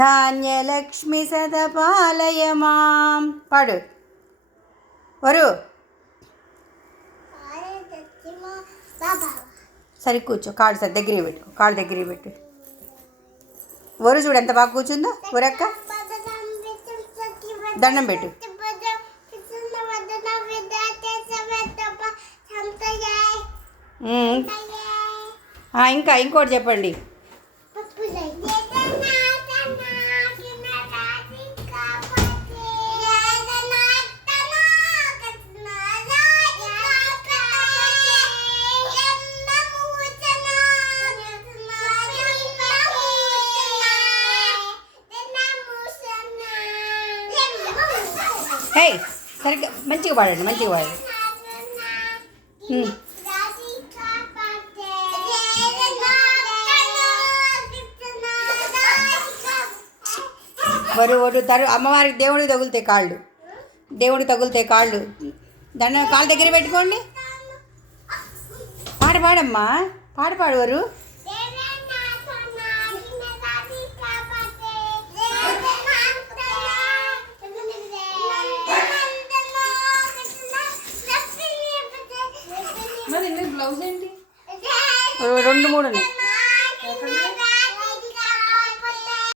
ధాన్యలక్ష్మి సదపాలయ మాం. పాడు వరు. సరి కూర్చో, కాళ్ళు సరి దగ్గర పెట్టు, కాళ్ళు దగ్గర పెట్టు. వరు చూడు ఎంత బాగా కూర్చుందో వరక్క. దండం పెట్టు. ఇంకా ఇంకోటి చెప్పండి. హే సరిగ్గా మంచిగా పాడండి, మంచిగా పాడండి. వరు అమ్మవారికి దేవుడికి తగులుతాయి కాళ్ళు, దేవుడికి తగులుతాయి కాళ్ళు. దాన్ని కాళ్ళ దగ్గర పెట్టుకోండి. పాడమ్మా, పాడు వరు. బ్లౌజ్ ఏంటి? 2 3 ఉన్నాయి.